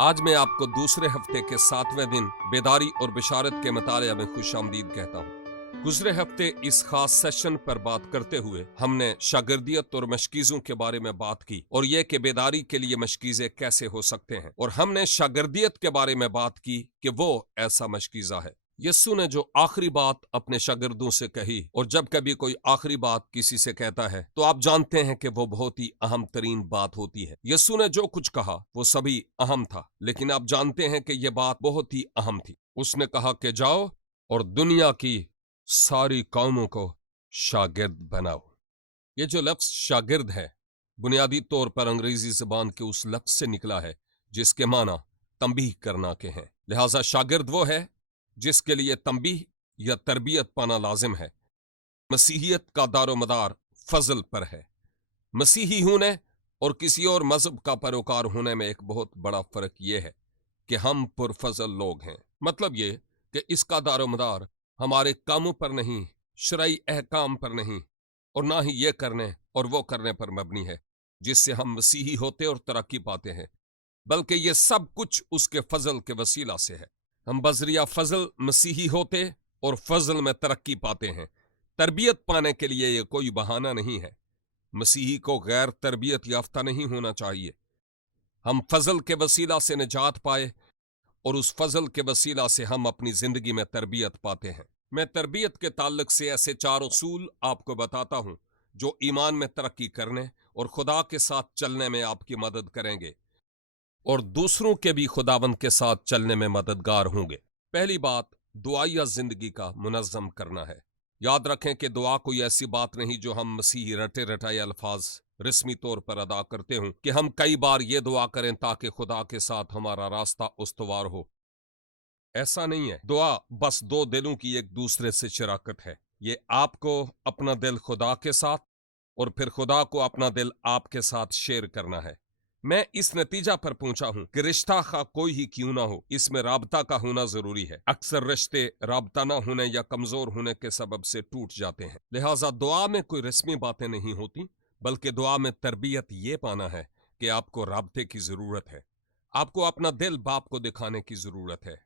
آج میں آپ کو دوسرے ہفتے کے 7ویں دن بیداری اور بشارت کے مطالعہ میں خوش آمدید کہتا ہوں۔ گزرے ہفتے اس خاص سیشن پر بات کرتے ہوئے ہم نے شاگردیت اور مشکیزوں کے بارے میں بات کی اور یہ کہ بیداری کے لیے مشکیزیں کیسے ہو سکتے ہیں، اور ہم نے شاگردیت کے بارے میں بات کی کہ وہ ایسا مشکیزہ ہے۔ یسوع نے جو آخری بات اپنے شاگردوں سے کہی، اور جب کبھی کوئی آخری بات کسی سے کہتا ہے تو آپ جانتے ہیں کہ وہ بہت ہی اہم ترین بات ہوتی ہے۔ یسوع نے جو کچھ کہا وہ سبھی اہم تھا، لیکن آپ جانتے ہیں کہ یہ بات بہت ہی اہم تھی۔ اس نے کہا کہ جاؤ اور دنیا کی ساری قوموں کو شاگرد بناؤ۔ یہ جو لفظ شاگرد ہے بنیادی طور پر انگریزی زبان کے اس لفظ سے نکلا ہے جس کے معنی تنبیہ کرنا کے ہیں، لہٰذا شاگرد وہ ہے جس کے لیے تنبیہ یا تربیت پانا لازم ہے۔ مسیحیت کا دار و مدار فضل پر ہے۔ مسیحی ہونے اور کسی اور مذہب کا پیروکار ہونے میں ایک بہت بڑا فرق یہ ہے کہ ہم پرفضل لوگ ہیں۔ مطلب یہ کہ اس کا دار و مدار ہمارے کاموں پر نہیں، شرعی احکام پر نہیں، اور نہ ہی یہ کرنے اور وہ کرنے پر مبنی ہے جس سے ہم مسیحی ہوتے اور ترقی پاتے ہیں، بلکہ یہ سب کچھ اس کے فضل کے وسیلہ سے ہے۔ ہم بذریعہ فضل مسیحی ہوتے اور فضل میں ترقی پاتے ہیں۔ تربیت پانے کے لیے یہ کوئی بہانہ نہیں ہے۔ مسیحی کو غیر تربیت یافتہ نہیں ہونا چاہیے۔ ہم فضل کے وسیلہ سے نجات پائے اور اس فضل کے وسیلہ سے ہم اپنی زندگی میں تربیت پاتے ہیں۔ میں تربیت کے تعلق سے ایسے 4 اصول آپ کو بتاتا ہوں جو ایمان میں ترقی کرنے اور خدا کے ساتھ چلنے میں آپ کی مدد کریں گے اور دوسروں کے بھی خداوند کے ساتھ چلنے میں مددگار ہوں گے۔ پہلی بات دعائیہ زندگی کا منظم کرنا ہے۔ یاد رکھیں کہ دعا کوئی ایسی بات نہیں جو ہم مسیحی رٹے رٹائے الفاظ رسمی طور پر ادا کرتے ہوں کہ ہم کئی بار یہ دعا کریں تاکہ خدا کے ساتھ ہمارا راستہ استوار ہو۔ ایسا نہیں ہے۔ دعا بس 2 دلوں کی ایک دوسرے سے شراکت ہے۔ یہ آپ کو اپنا دل خدا کے ساتھ اور پھر خدا کو اپنا دل آپ کے ساتھ شیئر کرنا ہے۔ میں اس نتیجہ پر پہنچا ہوں کہ رشتہ خواہ کوئی ہی کیوں نہ ہو، اس میں رابطہ کا ہونا ضروری ہے۔ اکثر رشتے رابطہ نہ ہونے یا کمزور ہونے کے سبب سے ٹوٹ جاتے ہیں۔ لہٰذا دعا میں کوئی رسمی باتیں نہیں ہوتی، بلکہ دعا میں تربیت یہ پانا ہے کہ آپ کو رابطے کی ضرورت ہے۔ آپ کو اپنا دل باپ کو دکھانے کی ضرورت ہے۔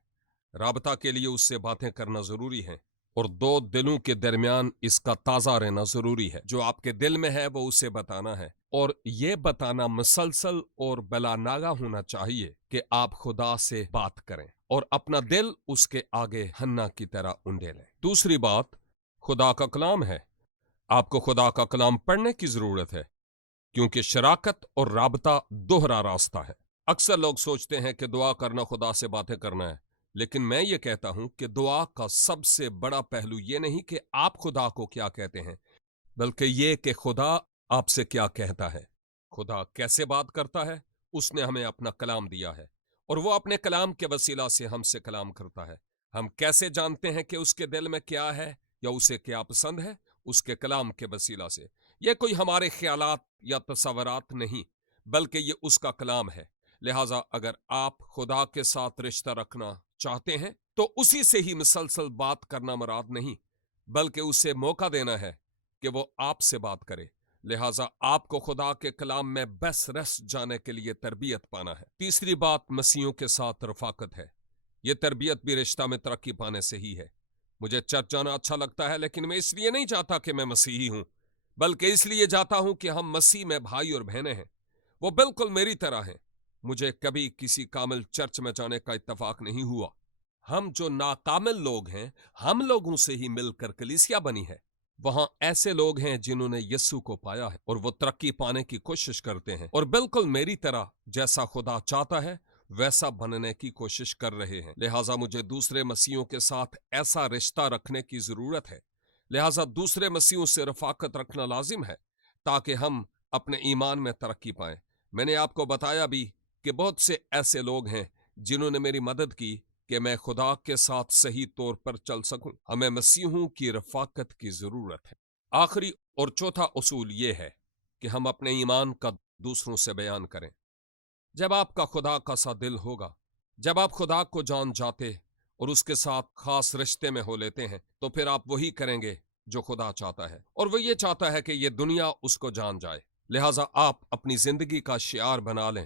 رابطہ کے لیے اس سے باتیں کرنا ضروری ہے، اور 2 دلوں کے درمیان اس کا تازہ رہنا ضروری ہے۔ جو آپ کے دل میں ہے وہ اسے بتانا ہے، اور یہ بتانا مسلسل اور بلا ناغہ ہونا چاہیے کہ آپ خدا سے بات کریں اور اپنا دل اس کے آگے ہنا کی طرح انڈے لیں۔ دوسری بات خدا کا کلام ہے۔ آپ کو خدا کا کلام پڑھنے کی ضرورت ہے، کیونکہ شراکت اور رابطہ دوہرا راستہ ہے۔ اکثر لوگ سوچتے ہیں کہ دعا کرنا خدا سے باتیں کرنا ہے، لیکن میں یہ کہتا ہوں کہ دعا کا سب سے بڑا پہلو یہ نہیں کہ آپ خدا کو کیا کہتے ہیں، بلکہ یہ کہ خدا آپ سے کیا کہتا ہے۔ خدا کیسے بات کرتا ہے؟ اس نے ہمیں اپنا کلام دیا ہے، اور وہ اپنے کلام کے وسیلہ سے ہم سے کلام کرتا ہے۔ ہم کیسے جانتے ہیں کہ اس کے دل میں کیا ہے یا اسے کیا پسند ہے؟ اس کے کلام کے وسیلہ سے۔ یہ کوئی ہمارے خیالات یا تصورات نہیں، بلکہ یہ اس کا کلام ہے۔ لہٰذا اگر آپ خدا کے ساتھ رشتہ رکھنا چاہتے ہیں تو اسی سے ہی مسلسل بات کرنا مراد نہیں، بلکہ اسے موقع دینا ہے کہ وہ آپ سے بات کرے۔ لہٰذا آپ کو خدا کے کلام میں بس رس جانے کے لیے تربیت پانا ہے۔ تیسری بات مسیحیوں کے ساتھ رفاقت ہے۔ یہ تربیت بھی رشتہ میں ترقی پانے سے ہی ہے۔ مجھے چرچ جانا اچھا لگتا ہے، لیکن میں اس لیے نہیں چاہتا کہ میں مسیحی ہوں، بلکہ اس لیے جاتا ہوں کہ ہم مسیح میں بھائی اور بہنیں ہیں۔ وہ بالکل میری طرح ہیں۔ مجھے کبھی کسی کامل چرچ میں جانے کا اتفاق نہیں ہوا۔ ہم جو ناکامل لوگ ہیں، ہم لوگوں سے ہی مل کر کلیسیا بنی ہے۔ وہاں ایسے لوگ ہیں جنہوں نے یسوع کو پایا ہے اور وہ ترقی پانے کی کوشش کرتے ہیں، اور بالکل میری طرح جیسا خدا چاہتا ہے ویسا بننے کی کوشش کر رہے ہیں۔ لہٰذا مجھے دوسرے مسیحوں کے ساتھ ایسا رشتہ رکھنے کی ضرورت ہے۔ لہٰذا دوسرے مسیحوں سے رفاقت رکھنا لازم ہے تاکہ ہم اپنے ایمان میں ترقی پائیں۔ میں نے آپ کو بتایا بھی کہ بہت سے ایسے لوگ ہیں جنہوں نے میری مدد کی کہ میں خدا کے ساتھ صحیح طور پر چل سکوں۔ ہمیں مسیحوں کی رفاقت کی ضرورت ہے۔ آخری اور چوتھا اصول یہ ہے کہ ہم اپنے ایمان کا دوسروں سے بیان کریں۔ جب آپ کا خدا کا سا دل ہوگا، جب آپ خدا کو جان جاتے اور اس کے ساتھ خاص رشتے میں ہو لیتے ہیں، تو پھر آپ وہی کریں گے جو خدا چاہتا ہے، اور وہ یہ چاہتا ہے کہ یہ دنیا اس کو جان جائے۔ لہٰذا آپ اپنی زندگی کا شعار بنا لیں،